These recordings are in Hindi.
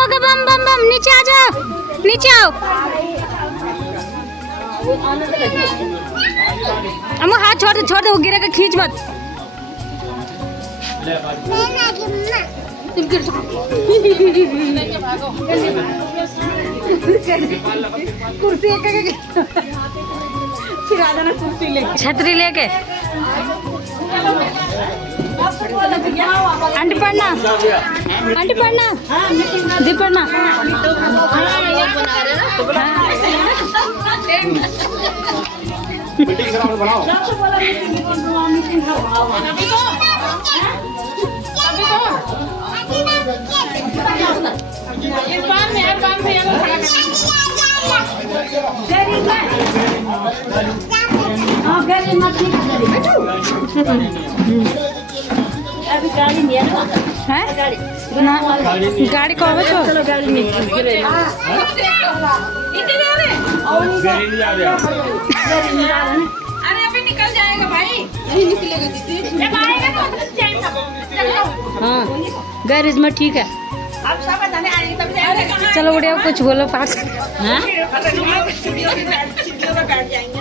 होगा बम बम बम। नीचे आ जाओ, नीचे आओ। अम्मा हाथ छोड़ दे, छोड़ दे, वो गिरेगा, खींच मत। कुर्सी फिर आ जाना, कुर्सी लेके, छतरी लेके। आंटी पढ़ना, आंटी पढ़ना, जी पढ़ना। अभी गाड़ी नहीं है ना, गाड़ी को चलो गाड़ी नहीं अरे अभी निकल जाएगा भाई, नहीं निकलेगा दीदी, जब आएगा तो हाँ गैरेज में ठीक है। आप सब बताने आएंगे तब जाएंगे। चलो बढ़िया, कुछ बोलो पास। हाँ बैठ जाएंगे।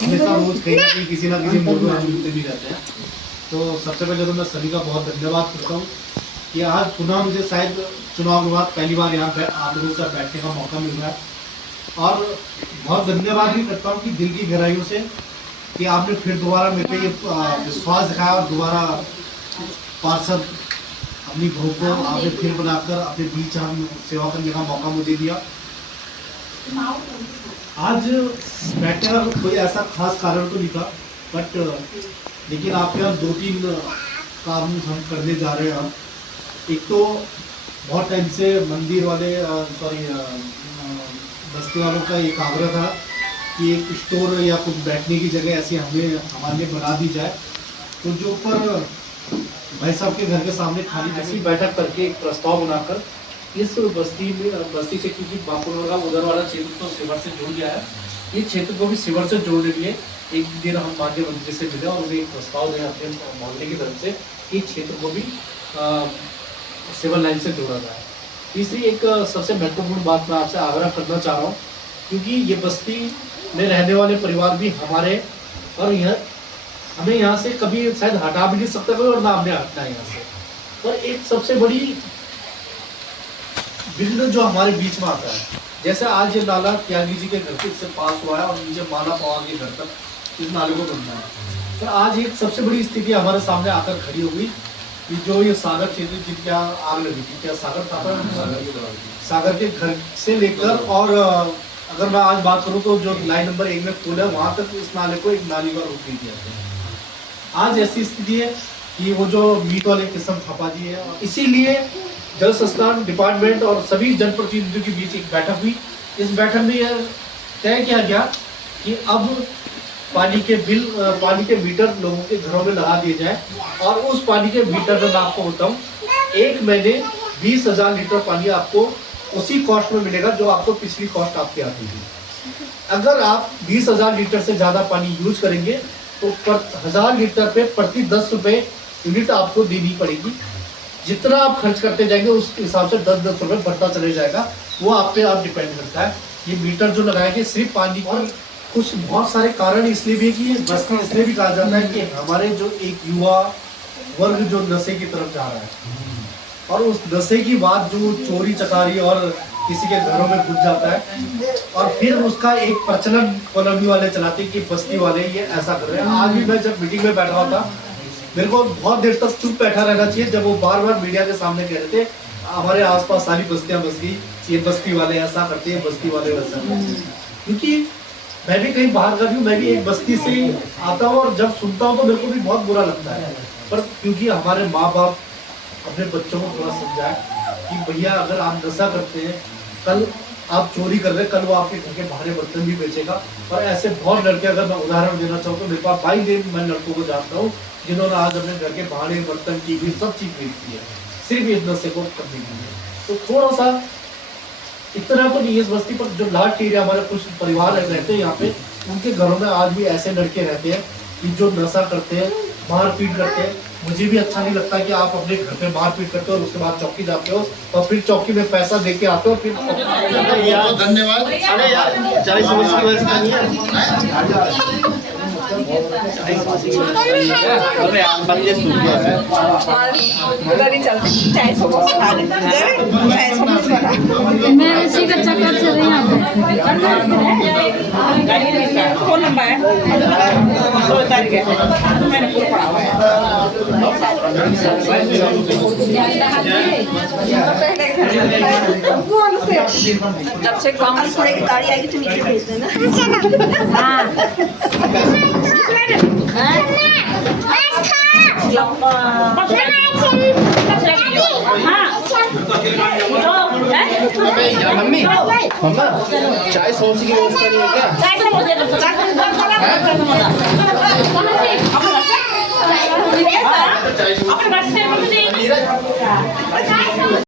हमेशा रोज कहीं ना कहीं किसी ना किसी मोड़ पर मिलते भी रहते हैं। तो सबसे पहले तो मैं सभी का बहुत धन्यवाद करता हूँ कि आज पुनः मुझे शायद चुनाव के बाद पहली बार यहाँ पे आप लोगों से बैठने का मौका मिल रहा है। और बहुत धन्यवाद भी करता हूँ कि दिल की गहराइयों से कि आपने फिर दोबारा मेरे पे ये विश्वास दिखाया और दोबारा पार्षद अपनी बहू को आपने फिर बनाकर अपने बीच हम सेवा करने का मौका मुझे दिया। आज बैठने का कोई ऐसा खास कारण तो नहीं था, बट लेकिन आपके यहाँ 2-3 काम हम करने जा रहे हैं। एक तो बहुत टाइम से मंदिर वाले बस्ती वालों का एक आग्रह था कि एक स्टोर या कुछ बैठने की जगह ऐसी हमारे लिए बना दी जाए। तो जो ऊपर भाई साहब के घर के सामने खाली ऐसी बैठक करके एक प्रस्ताव बनाकर इस बस्ती से, क्योंकि बापुर का उधर वाला क्षेत्र तो सिवर से जुड़ गया है, ये क्षेत्र को भी सिवर से जोड़ने के लिए एक दिन हम माननीय मंत्री से मिले और उन्हें एक प्रस्ताव दें अपने मोहल्ले की तरफ से कि क्षेत्र को भी सिवर लाइन से जोड़ा जाए। तीसरी एक सबसे महत्वपूर्ण बात मैं आपसे आग्रह करना चाह रहा हूँ, क्योंकि ये बस्ती में रहने वाले परिवार भी हमारे, और हमें यहाँ से कभी शायद हटा भी नहीं सकता कोई और ना हमने हटना है यहाँ से। पर एक सबसे बड़ी विघ्न जो हमारे बीच में आता है, जैसे आज ये नाला त्यागी जी के घर के से पास हुआ है और नीचे माला पवार के घर तक इस नाले को बनना है। तो आज एक सबसे बड़ी स्थिति हमारे सामने आकर खड़ी हो गई कि जो ये सागर क्षेत्र की क्या आग लगी थी, क्या सागर था, सागर के घर से लेकर, और अगर मैं आज बात करूं तो जो लाइन नंबर 1 में पुल है वहां तक इस नाले को एक नाली का रूप दे दिया। आज ऐसी स्थिति है कि वो जो मीट वाले किस्म खपा जी है, इसीलिए जल संस्थान डिपार्टमेंट और सभी जनप्रतिनिधियों के बीच एक बैठक हुई। इस बैठक में यह तय किया गया कि अब पानी के मीटर लोगों के घरों में लगा दिए जाए, और उस पानी के मीटर में मैं आपको बताऊं, एक महीने 20,000 लीटर पानी आपको उसी कॉस्ट में मिलेगा जो आपको पिछली कॉस्ट आपकी आती थी। अगर आप 20,000 लीटर से ज़्यादा पानी यूज करेंगे तो पर 1000 लीटर पे प्रति 10 रुपये यूनिट आपको देनी पड़ेगी। जितना आप खर्च करते जाएंगे उस हिसाब से 10-10 रुपये बढ़ता चले जाएगा, वो आप पे आप डिपेंड करता है। ये मीटर जो लगाया गया सिर्फ पानी पर, कुछ बहुत सारे कारण इसलिए भी है कि ये बस्ती इसलिए भी कहा जाता है कि हमारे जो एक युवा वर्ग जो नशे की तरफ जा रहा है, और उस नशे की बात जो चोरी चकारी और किसी के घरों में घुस जाता है, और फिर उसका एक प्रचलन कॉलोनी वाले चलाते हैं कि बस्ती वाले ये ऐसा कर रहे हैं। आज भी मैं जब मीटिंग में बैठा हुआ था, मेरे को बहुत देर तक चुप बैठा रहना चाहिए जब वो बार बार मीडिया के सामने कह रहे थे हमारे आसपास सारी बस्तियां बस गई, ये बस्ती वाले ऐसा करते हैं, बस्ती वाले वैसा। क्योंकि मैं भी कहीं बाहर का हूँ, मैं भी एक बस्ती से आता हूँ, और जब सुनता हूँ तो मेरे को भी बहुत बुरा लगता है। पर क्योंकि हमारे माँ बाप अपने बच्चों को थोड़ा समझाए कि भैया अगर आप नशा करते हैं कल आप चोरी कर रहे हैं, कल वो आपके घर के भारे बर्तन भी बेचेगा। और ऐसे बहुत लड़के, अगर मैं उदाहरण देना चाहूँ तो मेरे पास 22 दिन मैं लड़कों को जानता हूँ जिन्होंने आज अपने घर के भाड़े बर्तन की भी सब चीज बेचती है सिर्फ इस नशे को करने के लिए। तो थोड़ा सा इतना तो नहीं है इस बस्ती पर, जो लाट एरिया हमारे कुछ परिवार रहते हैं यहाँ पे, उनके घरों में आज भी ऐसे लड़के रहते हैं कि जो नशा करते हैं, मारपीट करते हैं। मुझे भी अच्छा नहीं लगता कि आप अपने घर पे मारपीट करते हो और उसके बाद चौकी जाते हो और फिर चौकी में पैसा दे के आते हो फिर धन्यवाद। अरे यार 40 वर्ष की वजह से नहीं है। अरे आप बंदे सुन गए उधर ही चलते चाय समोसा खा लेते चाय समोसा बना मैं उसी का चक्कर से यहाँ पे फोन नंबर है 2 तारीख है मैंने पूरा पढ़ा हुआ है जब से कांग्रेस थोड़े की गाड़ी आएगी तो नीचे भेज देना। मम्मी मम्मा चाय सॉस की व्यवस्था नहीं है क्या? अपने